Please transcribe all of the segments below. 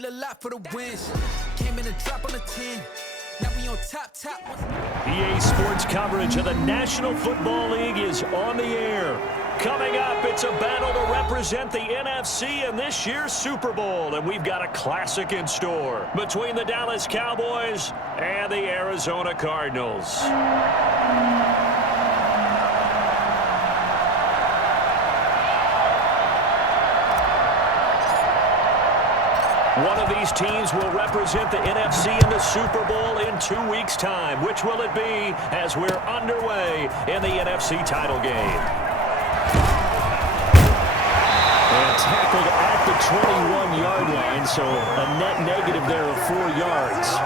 paid a lot for the wins. Came in and dropped on the 10. Now we on top. EA Sports coverage of the National Football League is on the air. Coming up, it's a battle to represent the NFC in this year's Super Bowl, and we've got a classic in store between the Dallas Cowboys and the Arizona Cardinals. One of these teams will represent the NFC in the Super Bowl in 2 weeks' time. Which will it be as we're underway in the NFC title game? And tackled at the 21-yard line, so a net negative there of 4 yards.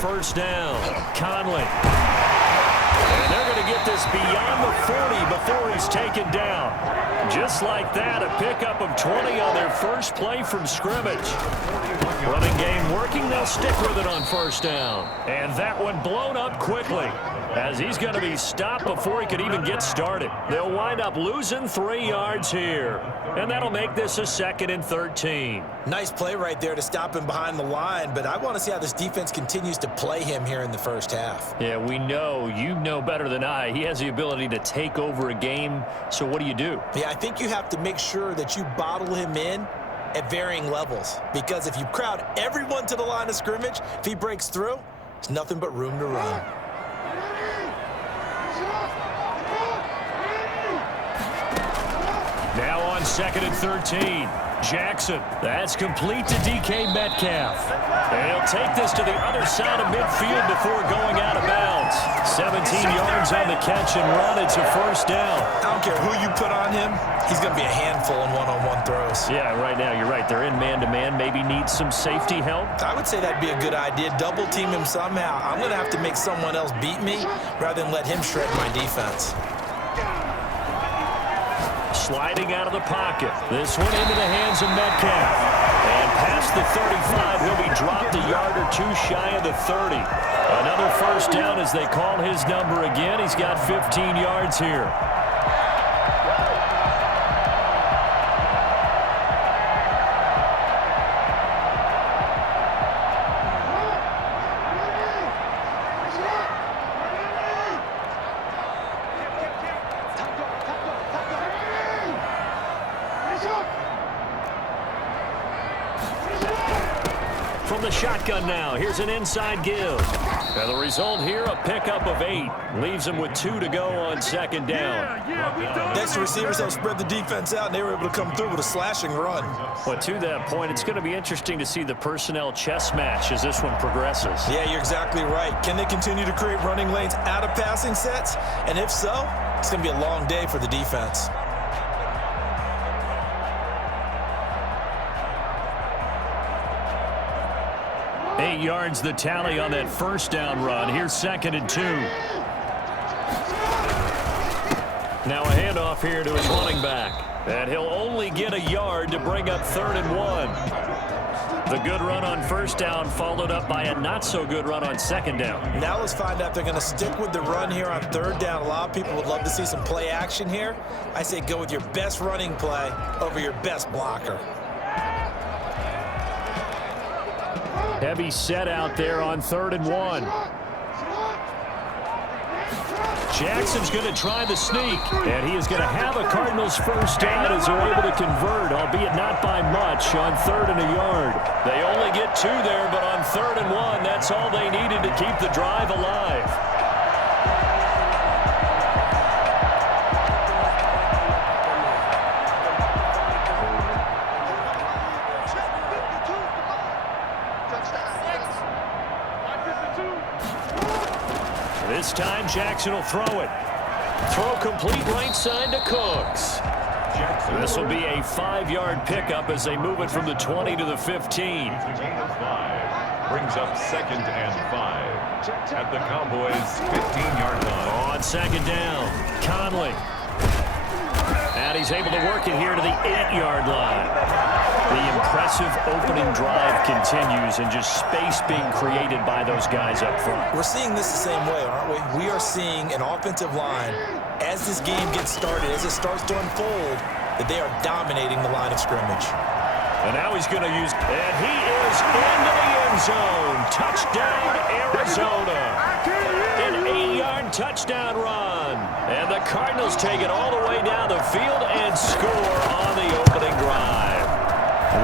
First down, Conley. And they're going to get this beyond the 40 before he's taken down. Just like that, a pickup of 20 on their first play from scrimmage. Running game working, they'll stick with it on first down. And that one blown up quickly, as he's going to be stopped before he could even get started. They'll wind up losing 3 yards here. And that'll make this a 2nd and 13. Nice play right there to stop him behind the line, but I want to see how this defense continues to play him here in the first half. Yeah, we know. You know better than I. He has the ability to take over a game, so what do you do? Yeah, I think you have to make sure that you bottle him in at varying levels, because if you crowd everyone to the line of scrimmage, if he breaks through, there's nothing but room to run. Now on 2nd and 13. Jackson. That's complete to DK Metcalf. And he'll take this to the other side of midfield before going out of bounds. 17 yards on the catch and run. It's a first down. I don't care who you put on him. He's going to be a handful in one-on-one throws. Yeah, right now you're right. They're in man-to-man. Maybe need some safety help. I would say that'd be a good idea. Double team him somehow. I'm going to have to make someone else beat me rather than let him shred my defense. Sliding out of the pocket. This one into the hands of Metcalf. And past the 35, he'll be dropped a yard or two shy of the 30. Another first down as they call his number again. He's got 15 yards here. From the shotgun now, here's an inside give. And the result here, a pickup of 8. Leaves him with 2 to go on 2nd down. Next, the receivers have spread the defense out, and they were able to come through with a slashing run. But to that point, it's going to be interesting to see the personnel chess match as this one progresses. Yeah, you're exactly right. Can they continue to create running lanes out of passing sets? And if so, it's going to be a long day for the defense. Eight yards the tally on that first down run. Here's 2nd and 2. Now a handoff here to his running back. And he'll only get a yard to bring up 3rd and 1. The good run on first down followed up by a not-so-good run on 2nd down. Now let's find out if they're going to stick with the run here on 3rd down. A lot of people would love to see some play action here. I say go with your best running play over your best blocker. Heavy set out there on 3rd and 1. Jackson's going to try the sneak, and he is going to have a Cardinals first down as they're able to convert, albeit not by much, on 3rd and a yard. They only get 2 there, but on 3rd and 1, that's all they needed to keep the drive alive. This time, Jackson will throw it. Throw complete right side to Cooks. This will be a 5-yard pickup as they move it from the 20 to the 15. Brings up 2nd and 5 at the Cowboys' 15-yard line. On 2nd down, Conley. And he's able to work it here to the 8-yard line. The impressive opening drive continues and just space being created by those guys up front. We're seeing this the same way, aren't we? We are seeing an offensive line, as this game gets started, as it starts to unfold, that they are dominating the line of scrimmage. And now he's going to use, and he is into the end zone. Touchdown, Arizona. An 8-yard touchdown run. And the Cardinals take it all the way down the field and score on the opening drive.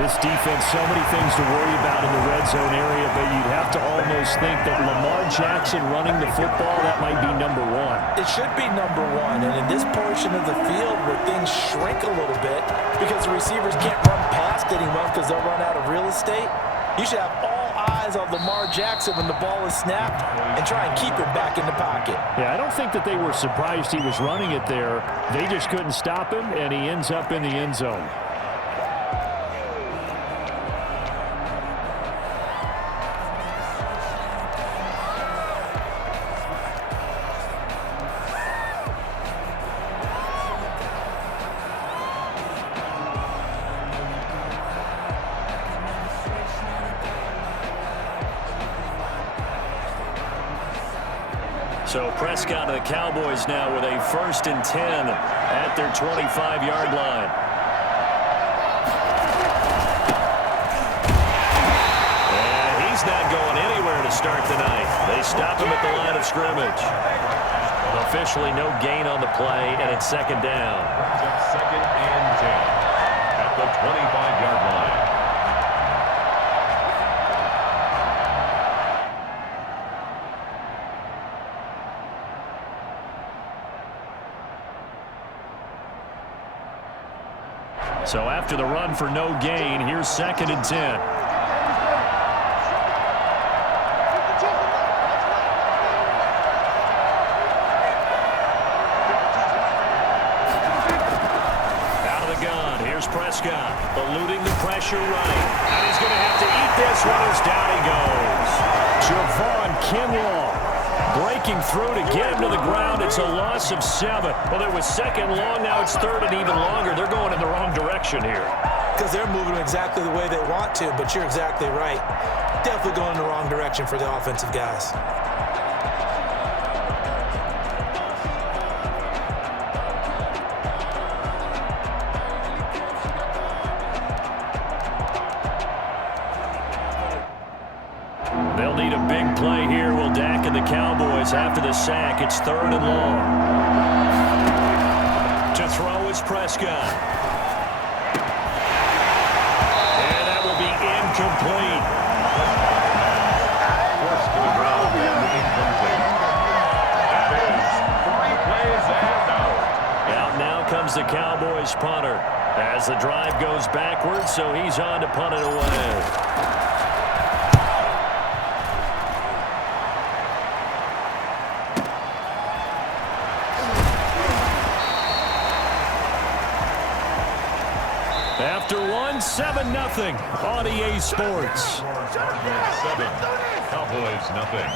This defense, so many things to worry about in the red zone area, but you'd have to almost think that Lamar Jackson running the football, that might be number 1. It should be number 1, and in this portion of the field where things shrink a little bit because the receivers can't run past anyone because they'll run out of real estate, you should have all eyes on Lamar Jackson when the ball is snapped and try and keep him back in the pocket. Yeah, I don't think that they were surprised he was running it there. They just couldn't stop him, and he ends up in the end zone. So Prescott of the Cowboys now with a 1st and 10 at their 25-yard line. And he's not going anywhere to start the night. They stop him at the line of scrimmage. Officially no gain on the play, and it's 2nd down. 2nd and 10 at the 25-yard line. So after the run for no gain, here's 2nd and 10. Out of the gun, here's Prescott, eluding the pressure right. And he's going to have to eat this one as down he goes. Javon Kinlaw breaking through to get him to the ground. It's a loss of 7. Well, it was 2nd long. Now it's 3rd and even longer. They're going in the wrong direction here. Because they're moving exactly the way they want to, but you're exactly right. Definitely going in the wrong direction for the offensive guys. They'll need a big play here. Will Dak and the Cowboys after the sack. It's 3rd and long. To throw is Prescott. And that will be incomplete. Forced to the ground and incomplete. That is 3 plays and out. Out now comes the Cowboys punter as the drive goes backwards, so he's on to punt it away. After 7-0 on EA Sports. 7, Cowboys nothing.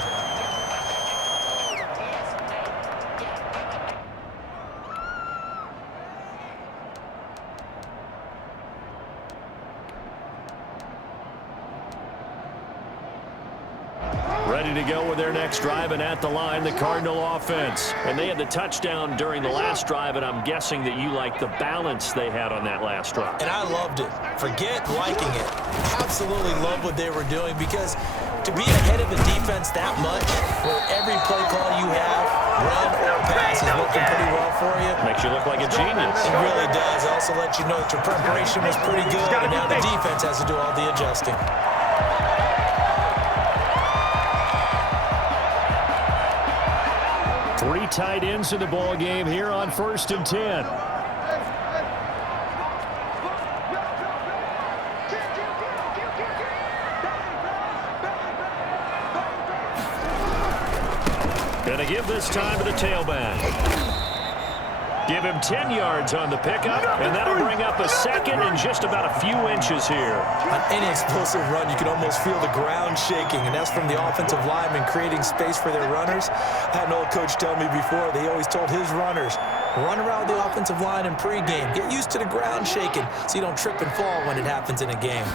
Ready to go with their next drive, and at the line, the Cardinal offense. And they had the touchdown during the last drive, and I'm guessing that you like the balance they had on that last drive. And I loved it. Forget liking it. Absolutely love what they were doing, because to be ahead of the defense that much, where every play call you have, run or pass, is working pretty well for you. Makes you look like a genius. It really does. It also lets you know that your preparation was pretty good, and now the defense has to do all the adjusting. Three tight ends in the ball game here on 1st and 10. Going to give this time to the tailback. Give him 10 yards on the pickup, and that'll bring up a second and just about a few inches here. On any explosive run, you can almost feel the ground shaking, and that's from the offensive linemen creating space for their runners. I had an old coach tell me before, they always told his runners, run around the offensive line in pregame. Get used to the ground shaking so you don't trip and fall when it happens in a game.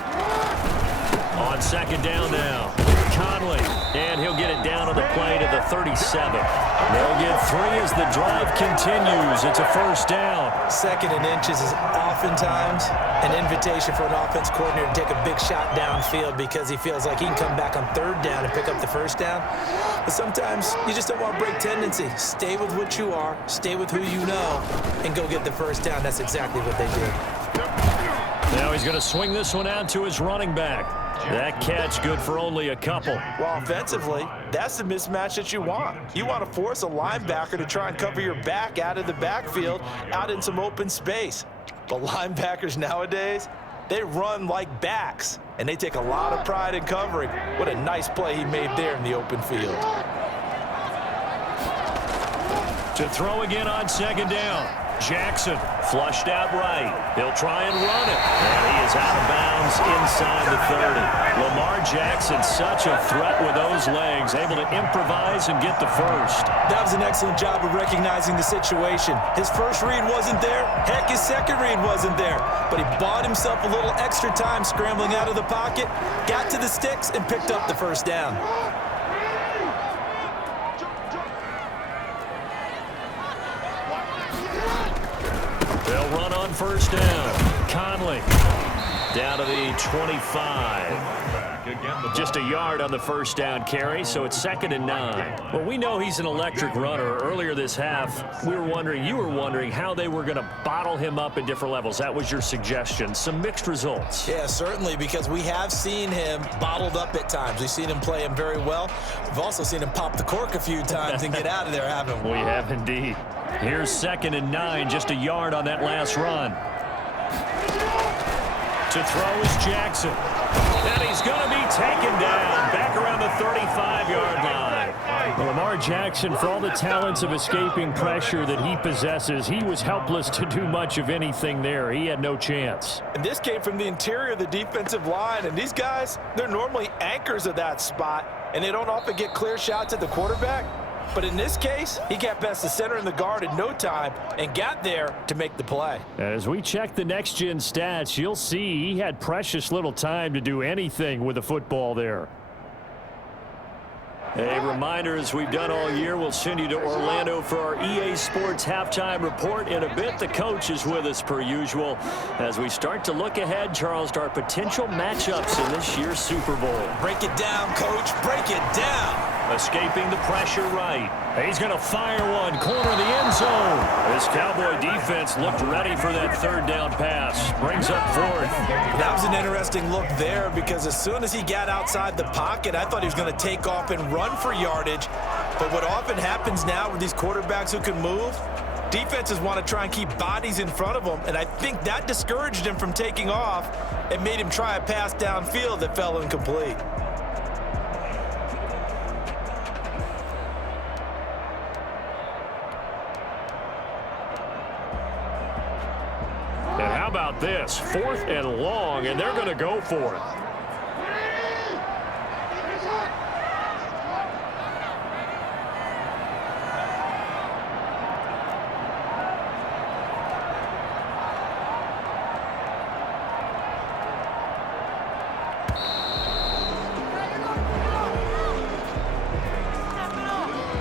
On second down now, Conley, and he'll get it down on the play to the 37. They'll get 3 as the drive continues. It's a first down. Second and inches is oftentimes an invitation for an offense coordinator to take a big shot downfield because he feels like he can come back on third down and pick up the first down. But sometimes you just don't want to break tendency. Stay with what you are, stay with who you know, and go get the first down. That's exactly what they did. Now he's going to swing this one out to his running back. That catch good for only a couple. Well, offensively, that's the mismatch that you want. You want to force a linebacker to try and cover your back out of the backfield, out in some open space. But linebackers nowadays, they run like backs, and they take a lot of pride in covering. What a nice play he made there in the open field. To throw again on second down. Jackson flushed out right. He'll try and run it. And he is out of bounds inside the 30. Lamar Jackson, such a threat with those legs, able to improvise and get the first. That was an excellent job of recognizing the situation. His first read wasn't there. Heck, his second read wasn't there. But he bought himself a little extra time scrambling out of the pocket, got to the sticks, and picked up the first down. They'll run on first down. Conley down to the 25. Just a yard on the first down carry, so it's 2nd and 9. Well, we know he's an electric runner. Earlier this half, you were wondering how they were going to bottle him up at different levels. That was your suggestion. Some mixed results. Yeah, certainly, because we have seen him bottled up at times. We've seen him play him very well. We've also seen him pop the cork a few times and get out of there, haven't we? We have indeed. Here's 2nd and 9, just a yard on that last run. To throw is Jackson. And he's going to be taken down back around the 35-yard line. Well, Lamar Jackson, for all the talents of escaping pressure that he possesses, he was helpless to do much of anything there. He had no chance. And this came from the interior of the defensive line, and these guys, they're normally anchors of that spot, and they don't often get clear shots at the quarterback. But in this case, he got past the center and the guard in no time and got there to make the play. As we check the next-gen stats, you'll see he had precious little time to do anything with the football there. A reminder, as we've done all year, we'll send you to Orlando for our EA Sports halftime report in a bit. The coach is with us per usual as we start to look ahead, Charles, to our potential matchups in this year's Super Bowl. Break it down, Coach. Break it down. Escaping the pressure right. He's going to fire one, corner of the end zone. This Cowboy defense looked ready for that third down pass. Brings up 4th. That was an interesting look there because as soon as he got outside the pocket, I thought he was going to take off and run for yardage. But what often happens now with these quarterbacks who can move, defenses want to try and keep bodies in front of them, and I think that discouraged him from taking off and made him try a pass downfield that fell incomplete. And how about this? 4th and long, and they're going to go for it.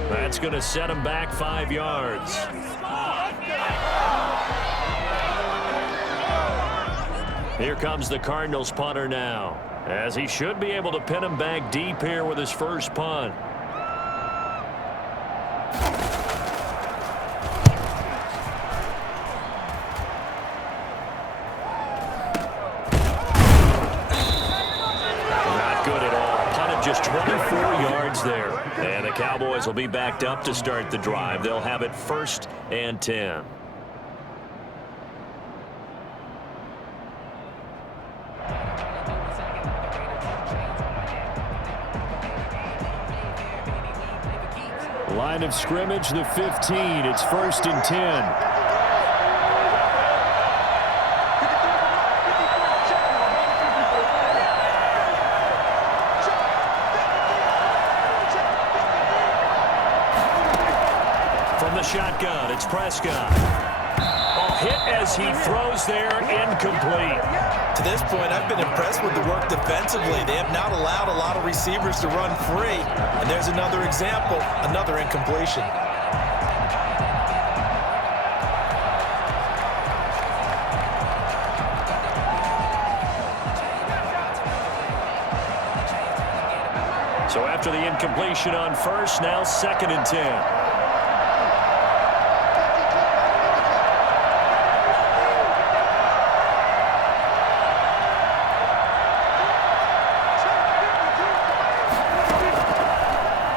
That's going to set him back 5 yards. Here comes the Cardinals punter now, as he should be able to pin him back deep here with his first punt. Not good at all. Punted just 24 yards there. And the Cowboys will be backed up to start the drive. They'll have it 1st and 10. Line of scrimmage, the 15. It's 1st and 10. From the shotgun, it's Prescott. Oh, hit as he throws there, incomplete. To this point, I've been impressed with the work defensively. They have not allowed a lot of receivers to run free. And there's another example, another incompletion. So after the incompletion on first, now 2nd and 10.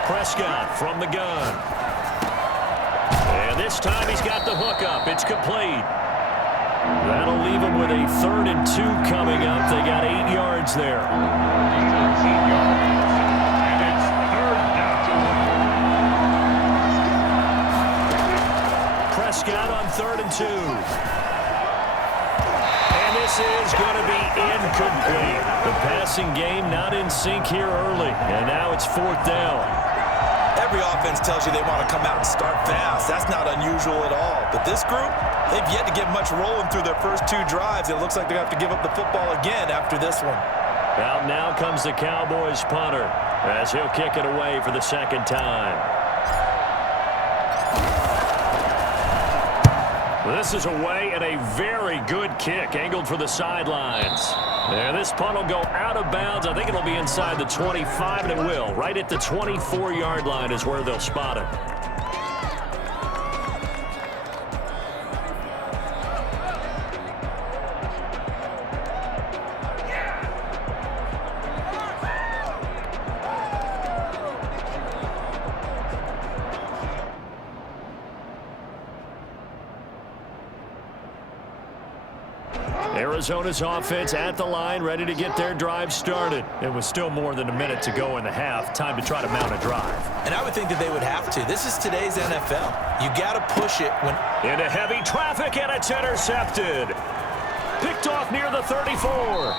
Prescott from the gun. And this time he's got the hook up. It's complete. That'll leave him with a 3rd and 2 coming up. They got 8 yards there. And it's 3rd down. Prescott on 3rd and 2. And this is going to be incomplete. The passing game not in sync here early. And now it's 4th down. Every offense tells you they want to come out and start fast. That's not unusual at all. But this group, they've yet to get much rolling through their first 2 drives. It looks like they have to give up the football again after this one. Out now comes the Cowboys punter as he'll kick it away for the 2nd time. This is away and a very good kick angled for the sidelines. And this punt will go out of bounds. I think it'll be inside the 25, and it will. Right at the 24-yard line is where they'll spot it. Arizona's offense at the line, ready to get their drive started. It was still more than a minute to go in the half. Time to try to mount a drive. And I would think that they would have to. This is today's NFL. You got to push it when... Into heavy traffic, and it's intercepted. Picked off near the 34.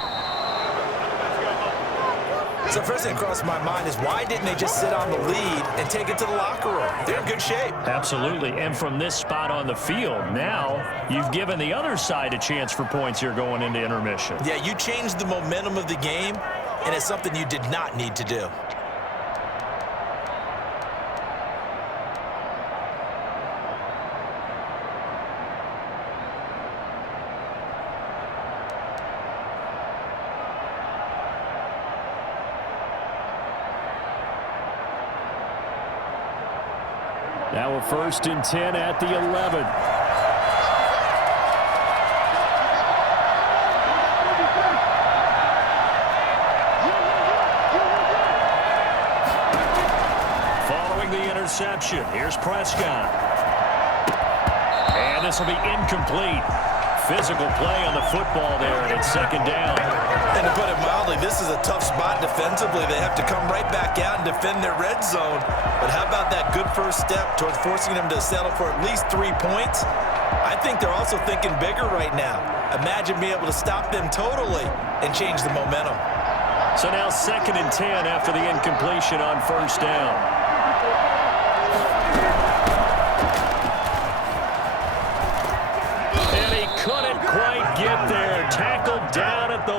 So first thing across my mind is why didn't they just sit on the lead and take it to the locker room? They're in good shape. Absolutely, and from this spot on the field, now you've given the other side a chance for points here going into intermission. Yeah, you changed the momentum of the game, and it's something you did not need to do. Now a 1st and 10 at the 11. Following the interception, here's Prescott. And this will be incomplete. Physical play on the football there, and it's 2nd down. And to put it mildly, this is a tough spot defensively. They have to come right back out and defend their red zone. But how about that good first step towards forcing them to settle for at least 3 points? I think they're also thinking bigger right now. Imagine being able to stop them totally and change the momentum. So now 2nd and 10 after the incompletion on 1st down. Couldn't quite get there. Tackled down at the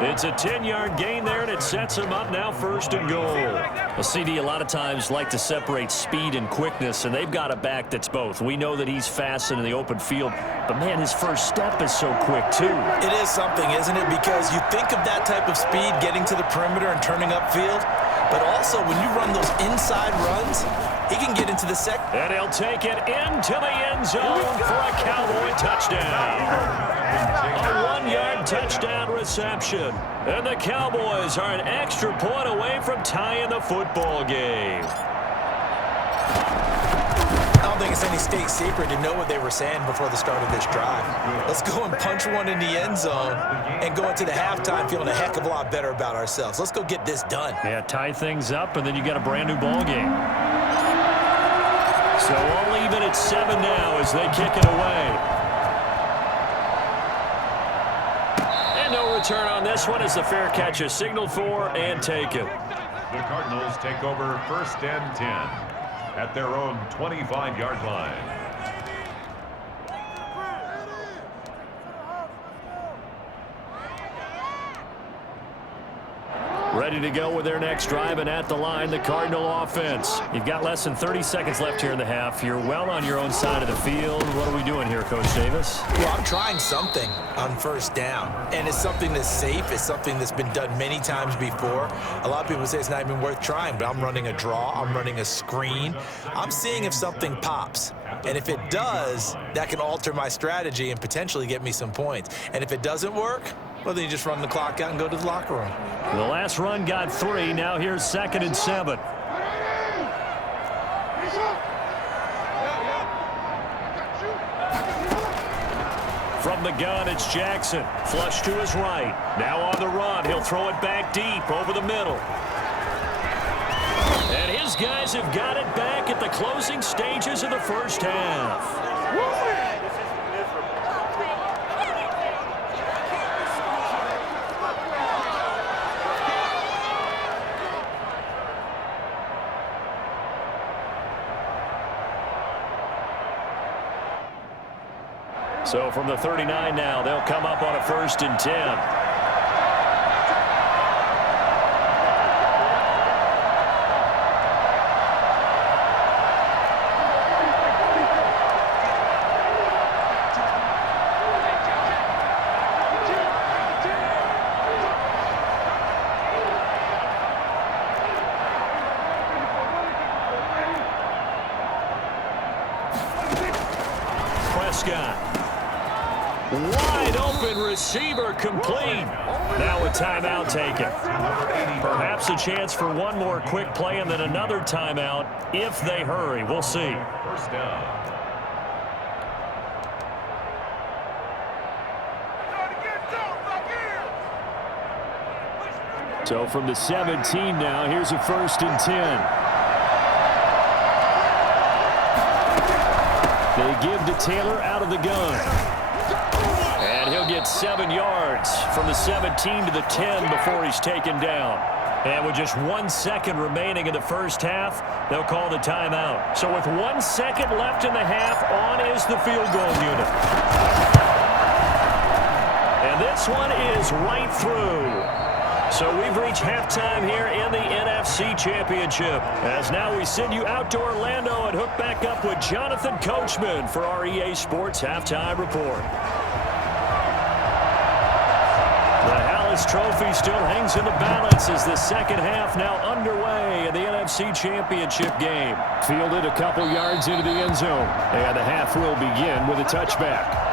1. It's a 10-yard gain there, and it sets him up now 1st and goal. Well, CD, a lot of times like to separate speed and quickness, and they've got a back that's both. We know that he's fast in the open field, but, man, his first step is so quick, too. It is something, isn't it? Because you think of that type of speed getting to the perimeter and turning upfield, but also when you run those inside runs, he can get into the second. And he'll take it into the end zone for a Cowboy touchdown. A 1-yard touchdown reception. And the Cowboys are an extra point away from tying the football game. I don't think it's any state secret to know what they were saying before the start of this drive. Let's go and punch one in the end zone and go into the halftime feeling a heck of a lot better about ourselves. Let's go get this done. Yeah, tie things up, and then you got a brand new ball game. So all even at 7 now as they kick it away. And no return on this one as the fair catch is signaled for and taken. The Cardinals take over 1st and 10. at their own 25-yard line. Ready to go with their next drive, and at the line, the Cardinal offense. You've got less than 30 seconds left here in the half. You're well on your own side of the field. What are we doing here, Coach Davis? Well, I'm trying something on first down, and it's something that's safe. It's something that's been done many times before. A lot of people say it's not even worth trying, but I'm running a draw. I'm running a screen. I'm seeing if something pops. And if it does, that can alter my strategy and potentially get me some points. And if it doesn't work, well, then you just run the clock out and go to the locker room. The last run got 3. Now here's 2nd and 7. From the gun, it's Jackson. Flush to his right. Now on the run. He'll throw it back deep over the middle. And his guys have got it back at the closing stages of the first half. So from the 39 now, they'll come up on a 1st and 10. Prescott. Wide open receiver complete. Now a timeout taken. Perhaps a chance for one more quick play and then another timeout if they hurry. We'll see. First down. So from the 17 now, here's a 1st and 10. They give to Taylor out of the gun. And he'll get 7 yards from the 17 to the 10 before he's taken down. And with just 1 second remaining in the first half, they'll call the timeout. So with 1 second left in the half, on is the field goal unit. And this one is right through. So we've reached halftime here in the NFC Championship. As now we send you out to Orlando and hook back up with Jonathan Coachman for our EA Sports Halftime Report. The Hallis Trophy still hangs in the balance as the second half now underway in the NFC Championship game. Fielded a couple yards into the end zone. And the half will begin with a touchback.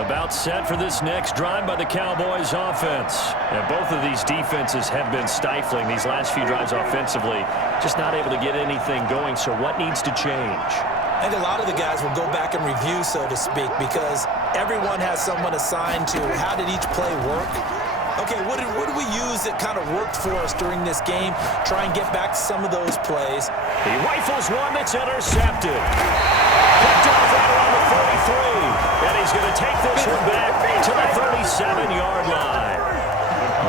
About set for this next drive by the Cowboys offense. And both of these defenses have been stifling these last few drives offensively. Just not able to get anything going. So what needs to change? I think a lot of the guys will go back and review, so to speak, because everyone has someone assigned to how did each play work. Okay, what did we use that kind of worked for us during this game? Try and get back to some of those plays. He rifles one that's intercepted. Picked off right around the 43. And he's going to take this one back to the 37-yard line.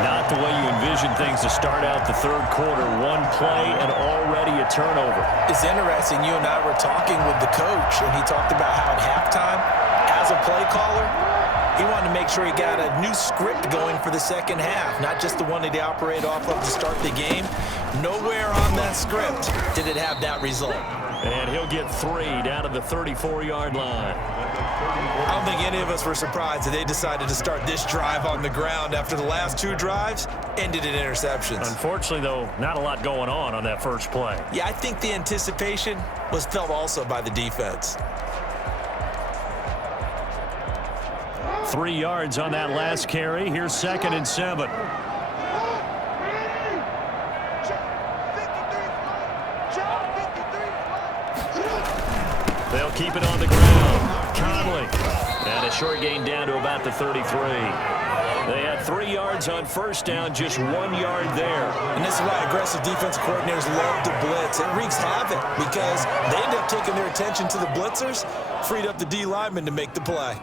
Not the way you envision things to start out the third quarter. One play and already a turnover. It's interesting. You and I were talking with the coach, and he talked about how at halftime, as a play caller, he wanted to make sure he got a new script going for the second half, not just the one that he operated off of to start the game. Nowhere on that script did it have that result. And he'll get 3 down to the 34-yard line. I don't think any of us were surprised that they decided to start this drive on the ground after the last 2 drives ended in interceptions. Unfortunately, though, not a lot going on that first play. Yeah, I think the anticipation was felt also by the defense. 3 yards on that last carry. Here's 2nd and 7. They'll keep it on the ground. Conley. And a short gain down to about the 33. They had 3 yards on first down, just 1 yard there. And this is why aggressive defensive coordinators love to blitz. It wreaks havoc because they end up taking their attention to the blitzers, freed up the D lineman to make the play.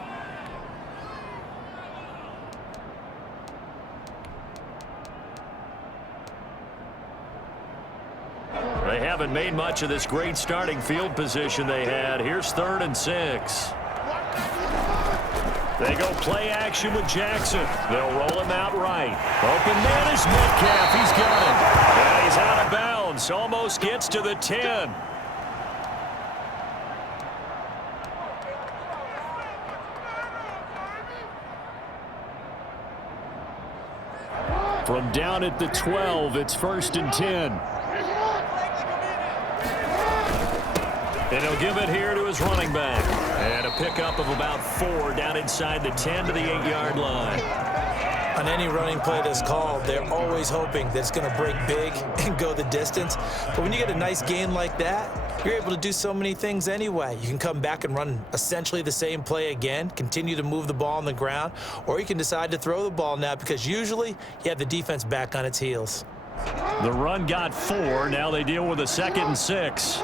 They haven't made much of this great starting field position they had. Here's 3rd and 6. They go play action with Jackson. They'll roll him out right. Open man is Metcalf. He's got it. And he's out of bounds. Almost gets to the 10. From down at the 12, it's 1st and 10. And he'll give it here to his running back. And a pickup of about 4 down inside the 10 to the 8-yard line. On any running play that's called, they're always hoping that it's going to break big and go the distance. But when you get a nice gain like that, you're able to do so many things anyway. You can come back and run essentially the same play again, continue to move the ball on the ground, or you can decide to throw the ball now because usually you have the defense back on its heels. The run got 4. Now they deal with a 2nd and 6.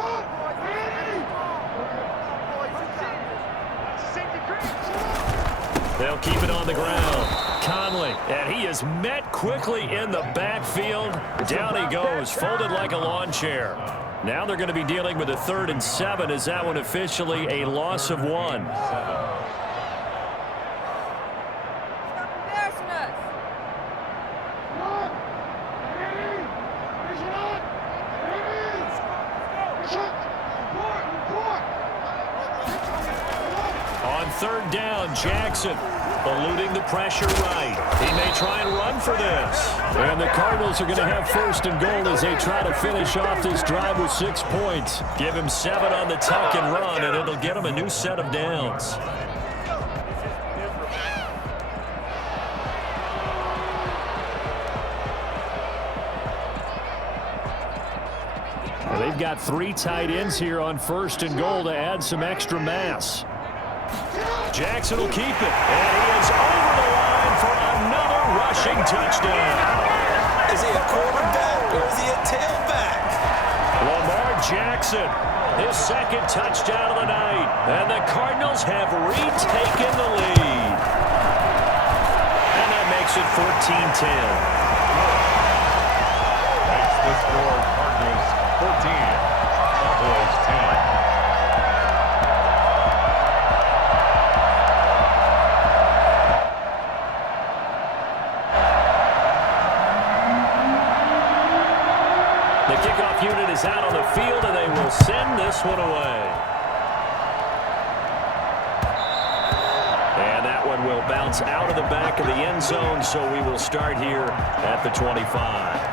They'll keep it on the ground. Conley, and he is met quickly in the backfield. Down he goes, folded like a lawn chair. Now they're going to be dealing with a 3rd and 7. Is that one officially a loss of 1? On 3rd down, Jackson eluding the pressure right. He may try and run for this. And the Cardinals are going to have 1st and goal as they try to finish off this drive with 6 points. Give him 7 on the tuck and run, and it'll get him a new set of downs. Well, they've got 3 tight ends here on 1st and goal to add some extra mass. Jackson will keep it, and he is over the line for another rushing touchdown. Is he a quarterback or is he a tailback? Lamar Jackson, his 2nd touchdown of the night, and the Cardinals have retaken the lead. And that makes it 14-10. Makes the score Cardinals 14, Cowboys 10. The kickoff unit is out on the field, and they will send this one away. And that one will bounce out of the back of the end zone, so we will start here at the 25.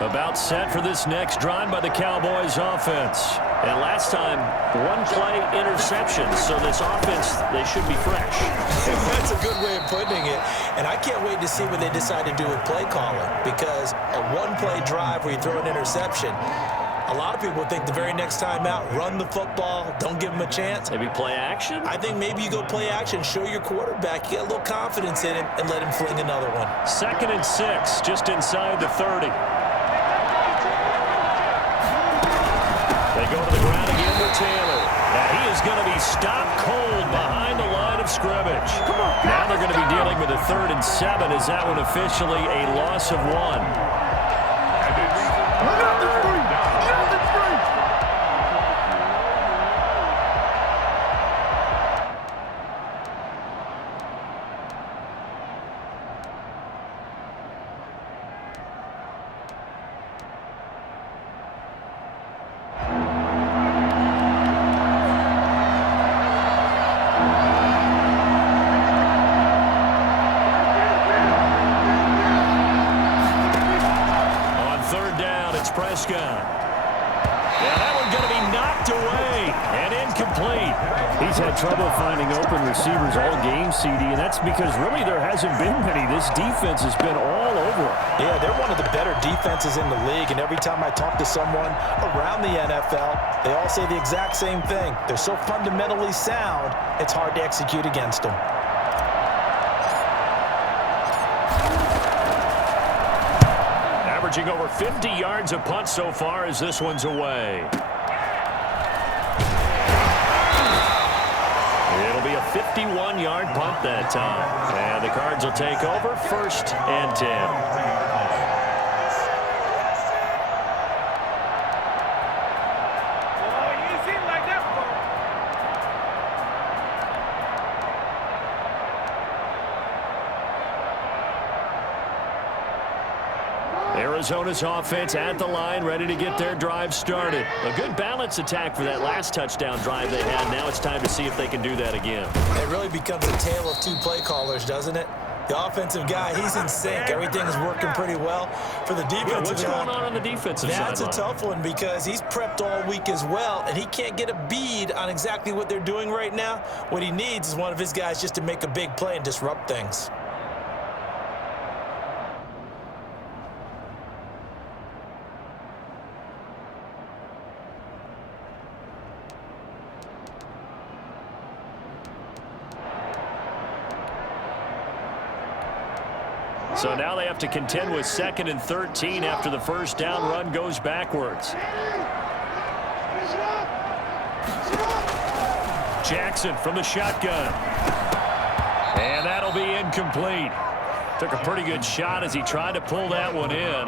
About set for this next drive by the Cowboys offense. And last time, 1 play interception. So this offense, they should be fresh. That's a good way of putting it. And I can't wait to see what they decide to do with play calling, because a 1-play drive where you throw an interception, a lot of people think the very next time out, run the football, don't give them a chance. Maybe play action? I think maybe you go play action, show your quarterback, you get a little confidence in him, and let him fling another one. 2nd and 6, just inside the 30. They go to the ground again with Taylor. And he is going to be stopped cold behind the line of scrimmage. Now they're going to be dealing with a 3rd and 7. Is that one officially a loss of 1? shotgun. And that one's going to be knocked away and incomplete. He's had trouble finding open receivers all game, CD, and that's because really there hasn't been many. This defense has been all over him. Yeah, they're one of the better defenses in the league, and every time I talk to someone around the NFL, they all say the exact same thing. They're so fundamentally sound, it's hard to execute against them. Averaging over 50 yards a punt so far as this one's away. It'll be a 51-yard punt that time. And the Cards will take over 1st and 10. Arizona's offense at the line, ready to get their drive started. A good balance attack for that last touchdown drive they had. Now it's time to see if they can do that again. It really becomes a tale of two play callers, doesn't it? The offensive guy, he's in sync. Everything is working pretty well. For the defensive what's going on the defensive side? That's a tough one because he's prepped all week as well, and he can't get a bead on exactly what they're doing right now. What he needs is one of his guys just to make a big play and disrupt things. So now they have to contend with 2nd and 13 after the first down run goes backwards. Jackson from the shotgun. And that'll be incomplete. Took a pretty good shot as he tried to pull that one in.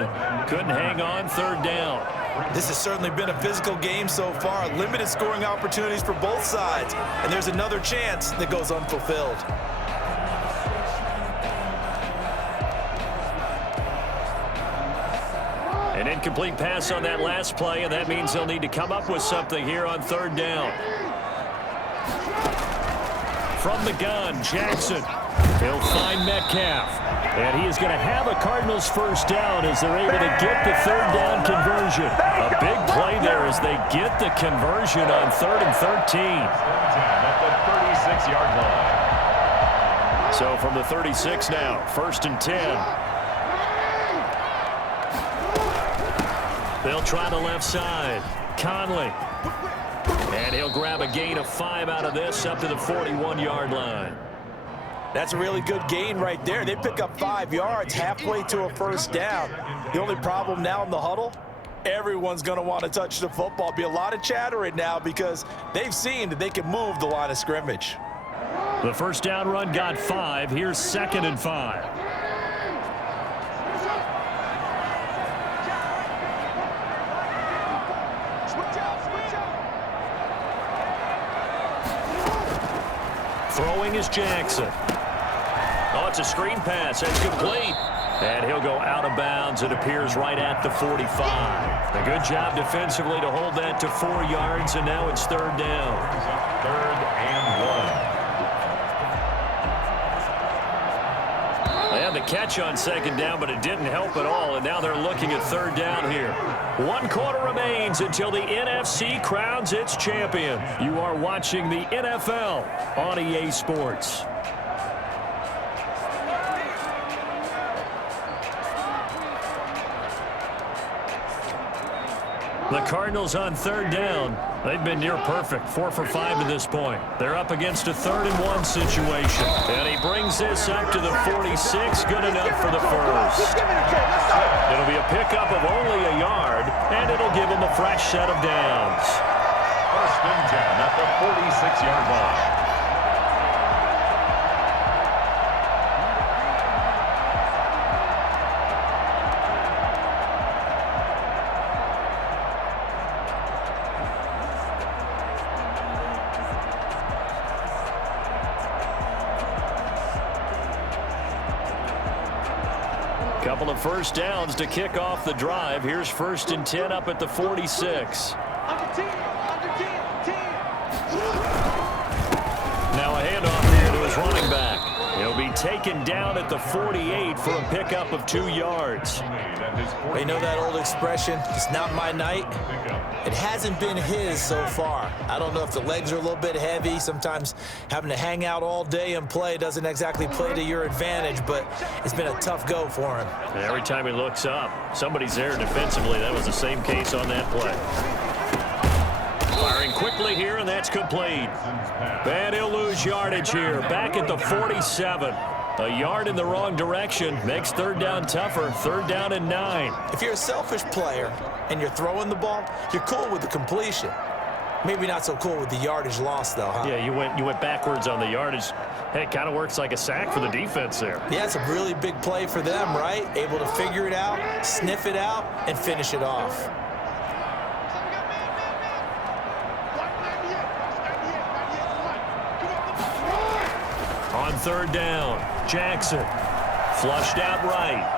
Couldn't hang on, 3rd down. This has certainly been a physical game so far. Limited scoring opportunities for both sides. And there's another chance that goes unfulfilled. An incomplete pass on that last play, and that means they'll need to come up with something here on 3rd down. From the gun, Jackson. He'll find Metcalf. And he is going to have a Cardinals first down as they're able to get the 3rd down conversion. A big play there as they get the conversion on 3rd and 13. At the 36-yard line. So from the 36 now, 1st and 10. They'll try the left side. Conley. And he'll grab a gain of 5 out of this up to the 41-yard line. That's a really good gain right there. They pick up 5 yards halfway to a first down. The only problem now in the huddle, everyone's going to want to touch the football. Be a lot of chattering now because they've seen that they can move the line of scrimmage. The first down run got 5. Here's 2nd and 5. Throwing is Jackson. Oh, it's a screen pass. That's complete. And he'll go out of bounds. It appears right at the 45. A good job defensively to hold that to 4 yards, and now it's 3rd down. 3rd and 1. They had the catch on 2nd down, but it didn't help at all, and now they're looking at 3rd down here. 1 quarter remains until the NFC crowns its champion. You are watching the NFL on EA Sports. The Cardinals on 3rd down. They've been near perfect, 4 for 5 to this point. They're up against a 3rd and 1 situation. And he brings this up to the 46, good enough for the first. It'll be a pickup of only a yard, and it'll give him a fresh set of downs. 1st and 10 at the 46-yard line. Couple of first downs to kick off the drive. Here's 1st and 10 up at the 46. Now a handoff here to his running back. He'll be taken down at the 48 for a pickup of 2 yards. You know that old expression, it's not my night? It hasn't been his so far. I don't know if the legs are a little bit heavy. Sometimes having to hang out all day and play doesn't exactly play to your advantage, but it's been a tough go for him. And every time he looks up, somebody's there defensively. That was the same case on that play. Firing quickly here, and that's complete. And he'll lose yardage here, back at the 47. A yard in the wrong direction makes third down tougher. Third down and 9. If you're a selfish player and you're throwing the ball, you're cool with the completion. Maybe not so cool with the yardage loss, though, huh? Yeah, you went backwards on the yardage. Hey, it kind of works like a sack for the defense there. Yeah, it's a really big play for them, right? Able to figure it out, sniff it out, and finish it off. On third down, Jackson flushed out right.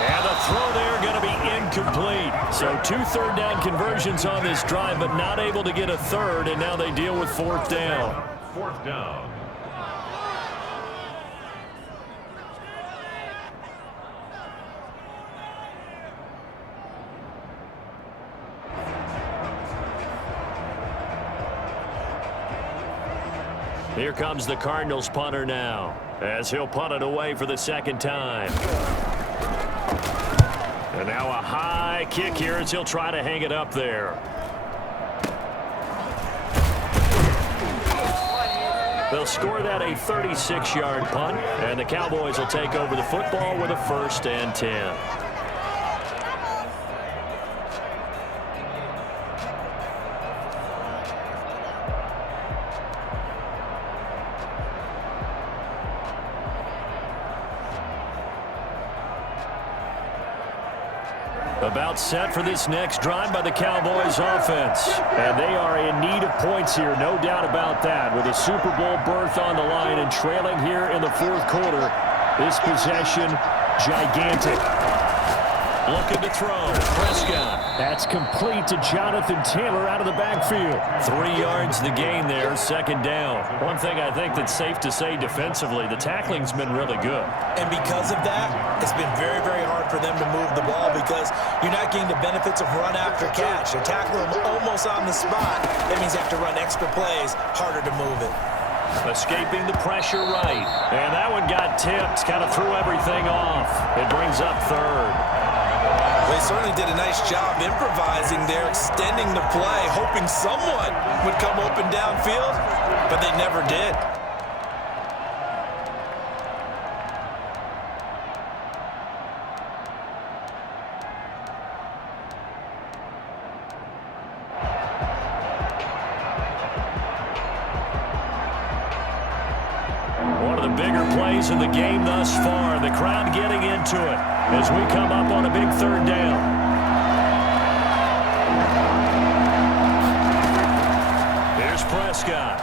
And the throw there going to be incomplete. So 2 third down conversions on this drive, but not able to get a third, and now they deal with fourth down. Fourth down. Here comes the Cardinals punter now, as he'll punt it away for the second time. And now a high kick here as he'll try to hang it up there. They'll score that a 36-yard punt, and the Cowboys will take over the football with a 1st and 10. About set for this next drive by the Cowboys offense. And they are in need of points here, no doubt about that. With a Super Bowl berth on the line and trailing here in the 4th quarter. This possession, gigantic. Looking to throw. Prescott. That's complete to Jonathan Taylor out of the backfield. 3 yards the gain there, second down. One thing I think that's safe to say defensively, the tackling's been really good. And because of that, it's been very, very hard for them to move the ball because you're not getting the benefits of run after catch. They're tackling them almost on the spot. That means they have to run extra plays, harder to move it. Escaping the pressure right. And that one got tipped, kind of threw everything off. It brings up third. They certainly did a nice job improvising there, extending the play, hoping someone would come open downfield, but they never did. One of the bigger plays in the game thus far. The crowd getting into it as we come up on a big third down. Here's Prescott.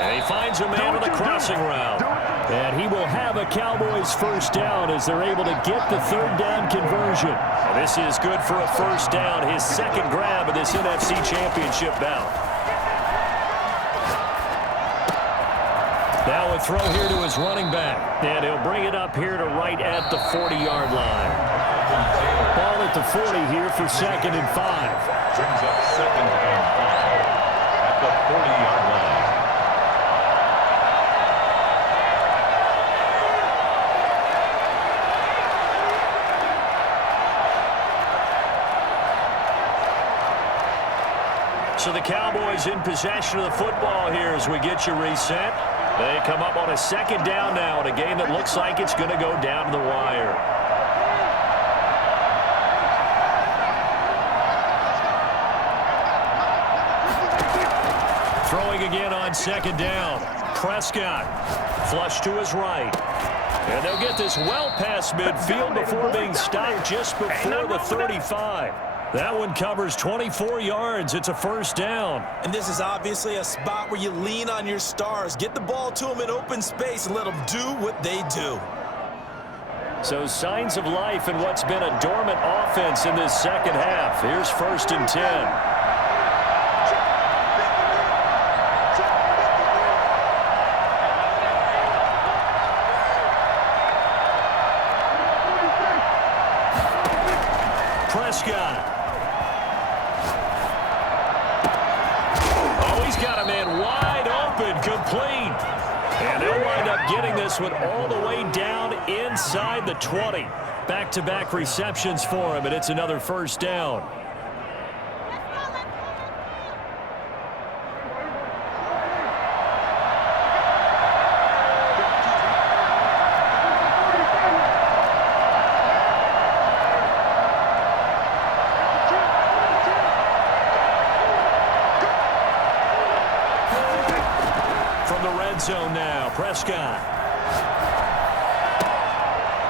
And he finds a man on the crossing route. And he will have a Cowboys first down as they're able to get the third down conversion. And this is good for a first down, his second grab of this NFC Championship bout. Now a throw here to his running back. And he'll bring it up here to right at the 40-yard line. Ball at the 40 here for 2nd and 5. Brings up 2nd and 5 at the 40-yard line. So the Cowboys in possession of the football here as we get you reset. They come up on a 2nd down now in a game that looks like it's going to go down to the wire. Throwing again on 2nd down. Prescott flush to his right. And they'll get this well past midfield before being stopped just before the 35. That one covers 24 yards. It's a first down. And this is obviously a spot where you lean on your stars. Get the ball to them in open space and let them do what they do. So signs of life in what's been a dormant offense in this second half. Here's 1st and 10. Prescott. Oh, he's got a man wide open, complete. And they'll wind up getting this one all the way down inside the 20. Back-to-back receptions for him, and it's another first down. Zone now, Prescott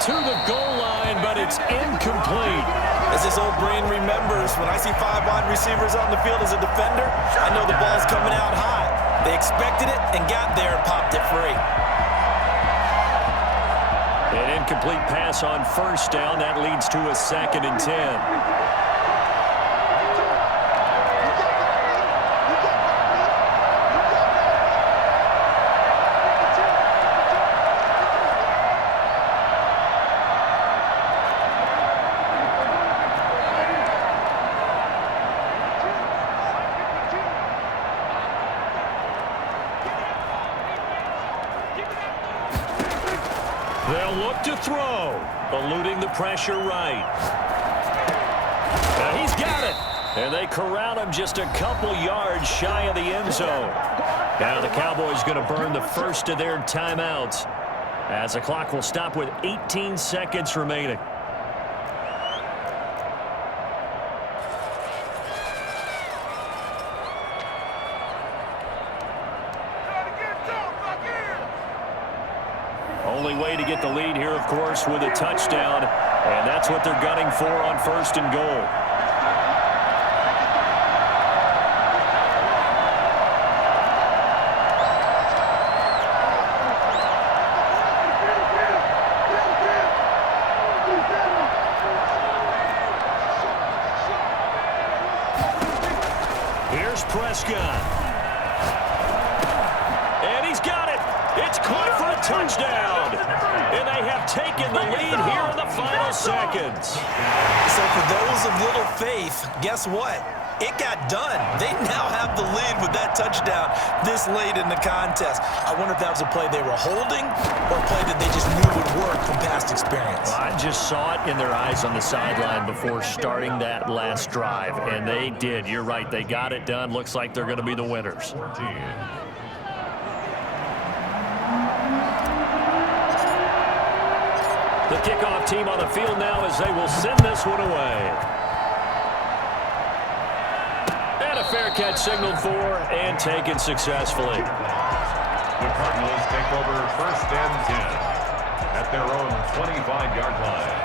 to the goal line, but it's incomplete. As his old brain remembers, when I see 5 wide receivers on the field as a defender, I know the ball's coming out high. They expected it and got there and popped it free. An incomplete pass on first down. That leads to a 2nd and 10. They'll look to throw, eluding the pressure right. And he's got it. And they corral him just a couple yards shy of the end zone. Now the Cowboys going to burn the first of their timeouts as the clock will stop with 18 seconds remaining. Only way to get the lead here, of course, with a touchdown, and that's what they're gunning for on 1st and goal. Here's Prescott. And he's got it. It's caught for a touchdown. And they have taken the lead here in the final seconds. So for those of little faith, guess what? It got done. They now have the lead with that touchdown this late in the contest. I wonder if that was a play they were holding or a play that they just knew would work from past experience. Well, I just saw it in their eyes on the sideline before starting that last drive, and they did. You're right. They got it done. Looks like they're going to be the winners. 14. The kickoff team on the field now as they will send this one away. And a fair catch signaled for and taken successfully. The Cardinals take over 1st and 10 at their own 25-yard line.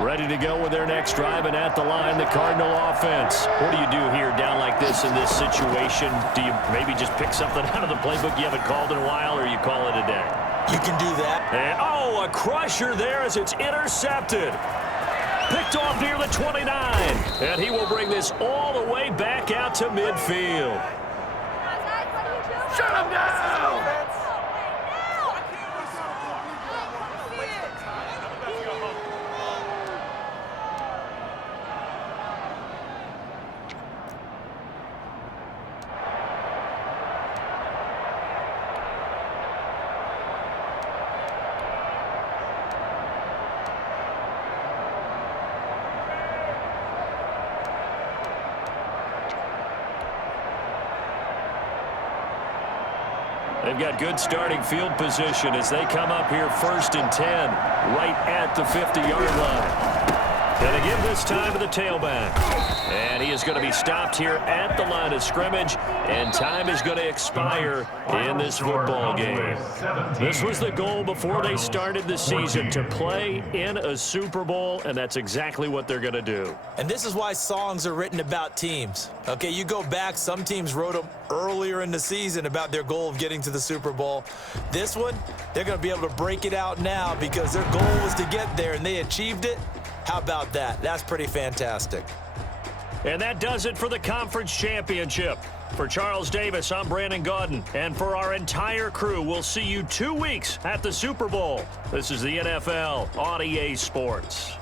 Ready to go with their next drive, and at the line, the Cardinal offense. What do you do here down like this in this situation? Do you maybe just pick something out of the playbook you haven't called in a while, or you call it a day? You can do that. And, oh, a crusher there as it's intercepted. Picked off near the 29. And he will bring this all the way back out to midfield. Shut him down! They've got good starting field position as they come up here 1st and 10, right at the 50-yard line. Going to give this time to the tailback. And he is going to be stopped here at the line of scrimmage, and time is going to expire in this football game. This was the goal before they started the season, to play in a Super Bowl, and that's exactly what they're going to do. And this is why songs are written about teams. Okay, you go back, some teams wrote them earlier in the season about their goal of getting to the Super Bowl. This one, they're going to be able to break it out now because their goal was to get there, and they achieved it. How about that? That's pretty fantastic. And that does it for the conference championship. For Charles Davis, I'm Brandon Gaudin. And for our entire crew, we'll see you 2 weeks at the Super Bowl. This is the NFL on EA Sports.